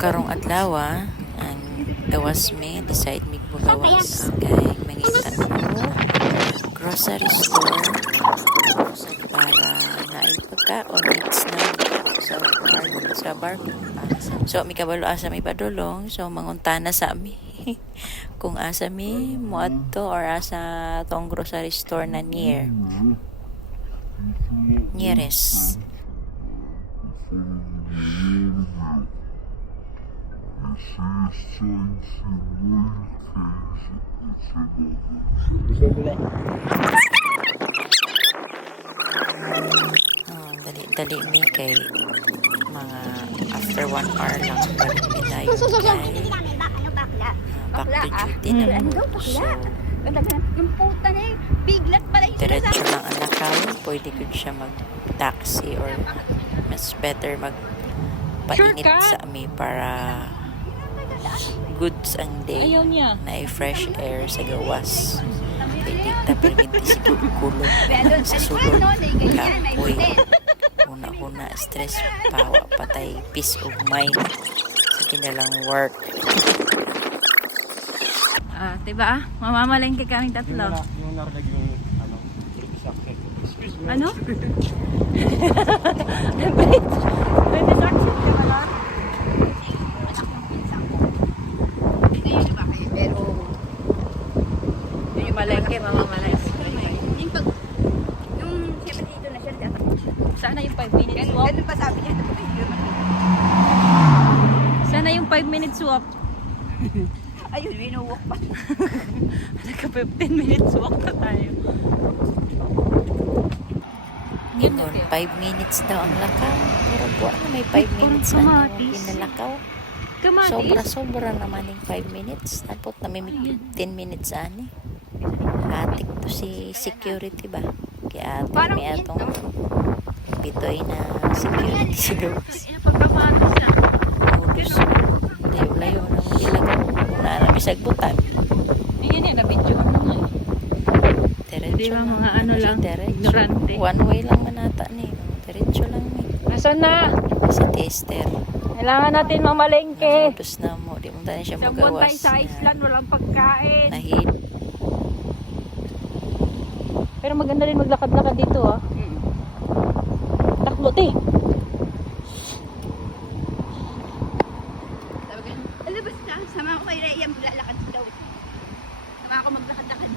Karong adlaw ang gawas mi decide mig magawas kay mangita ko grocery store para naay pagkaon needs na sa bar so mi kabalo asa mi padulong so manguntana sa mi kung asa mi moadto or asa tong grocery store na nearest. Dali mi kay mga after 1 hour lang balik mi tayo kay back to duty na po. So yung puta na yung biglat pala yung diretso lang ang lakaw, pwede ko siya mag-taxi or mas better magpainit sa amin para goods ang day na fresh air sa gawas. Pwede ta permiti si kulong sa sulod kapoy. Una stress pawa patay peace of mind sa kinalang work. Diba mamamalengke kaming tatlo. Yung narinig yung Ano? British accent ka pala? Pero yung malengke, mamamalengke. Yung siyempre dito na siya. Sana yung 5 minutes walk. Ganun pa sabi niya. Sana yung 5 minutes walk. Ayun, winuwalk pa. Naka 15 minutes walk na tayo. Ingon, 5 minutes daw ang lakaw. Pero buwan na may 5 minutes na yung pinalakaw. Sobra naman yung 5 minutes. Tapos na may 15 minutes ani. Atik to si security ba? Kaya atik may atong pitoy na security sa gawas. Pagkamanos na. Modus. Layo-layo na mo ilagaw. Una na bisagbutan. Ayan yan, nabidyo ka mo. Diretso Di ba lang. mga ano lang, ignorante. One way lang manata ni. Diretso lang ni. Nasaan na? Sa tester. Kailangan natin mamalengke. Modus na mo. Di mo tayo siya Sa buwan tayo magawas. sa Iceland, walang pagkain. Nahid. Pero maganda rin maglakad-lakad dito Takbo, te. Ano basta, sama ko kay Rhea maglalakad sa daw. Sama ako maglakad-lakad.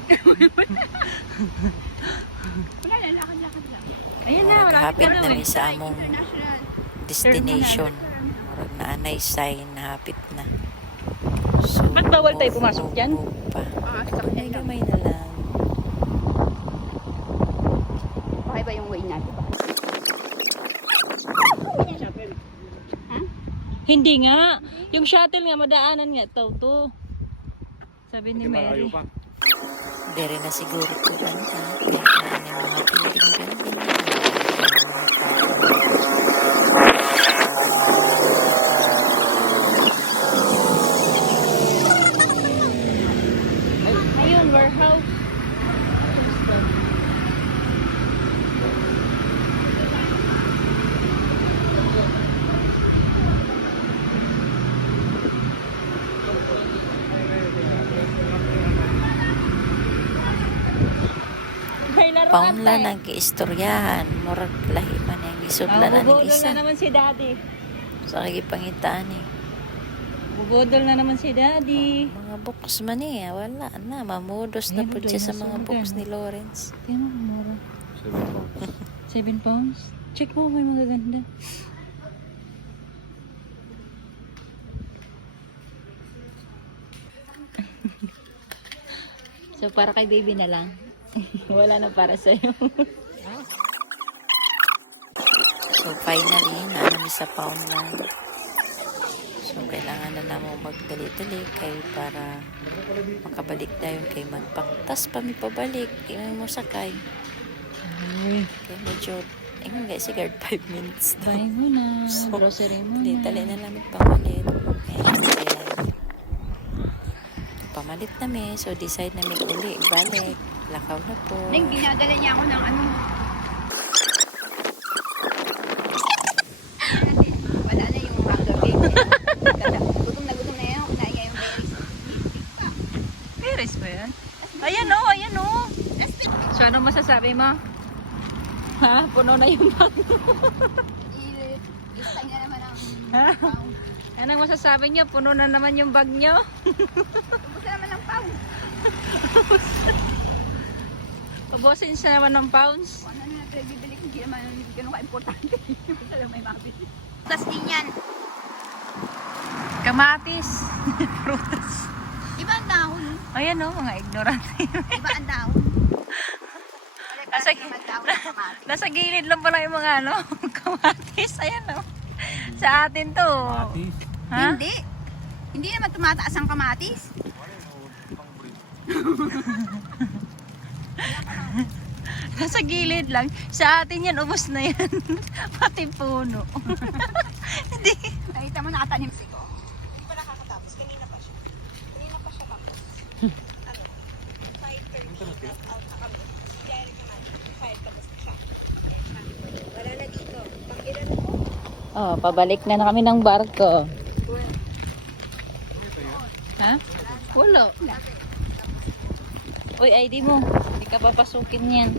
Wala na, lakad-lakad lang. Ayun na, Hapit na mi sa among International. destination. Murag na anay sign na hapit na. So, Ba't bawal tayo pumasok dyan? move pa. Sa Ay, gamay na lang. Okay ba yung way natin ba? Hindi nga. Yung shuttle nga, madaanan nga. To. Sabi ni Mary. Dere na siguro ito banta. Kaya na mga building. Ayun, warehouse. Paun lang nag-iistoryahan. Murag lahi man yung isudla na ng Bubudol isa. na naman si Daddy. Sa kagipangitaan eh. Bubudol na naman si Daddy. Mga books man eh. Wala na. Mamudos na po siya sa mga books ni Lawrence. Tingnan mo, mura. 7 pounds. Check mo, may magaganda. So, para kay baby na lang. Wala na para sa'yo. So finally, naami sa pound na. So kailangan na mo magdali-dali kay para makabalik tayo kay magpaktas pa mi pabalik. Tingnan mo sakay. Kaya medyo, ingon guys, sigard 5 minutes daw. Kain mo na. So, Grocery mo na. dali na lang pamalit. Ayan. Pamalit na mi. So decide na mi uli. Balik. Lakaw na po. Neng, binadala niya ako ng ano. Wala na yung mga gabi. masasabi mo? Ha? Puno na yung bag mo. I-design na naman ang Ha? pound. Anong masasabi niyo? Puno na naman yung bag niyo. Ubus na naman ang pound. Ubusin siya naman ng pounds. Kung ano na pinagbibili, hindi naman ganun ka-importante. Basta lang may mabili. Tapos din yan. Kamatis. Prutas. Iba ang dahon. Ayan o, mga ignorante. Iba ang dahon. Nasa, Dahon ng kamatis. nasa gilid lang pala yung mga ano, kamatis. Ayan o. Sa atin to. Ha? Hindi. Hindi naman tumataas ang kamatis. Nasa gilid lang. Sa atin yan, ubos na yan. Pati puno. Hindi. Nakita mo nakatanim ko. Hindi pa nakakatapos. Kanina pa siya. Kanina pa siya tapos. Ano? 5:30 out na kami. Direct naman. 5 tapos na siya. Wala na dito. Pag ilan mo? Oh, pabalik na kami ng barko. Ha? Wala. Uy, ID mo. Hindi ka papasukin yan.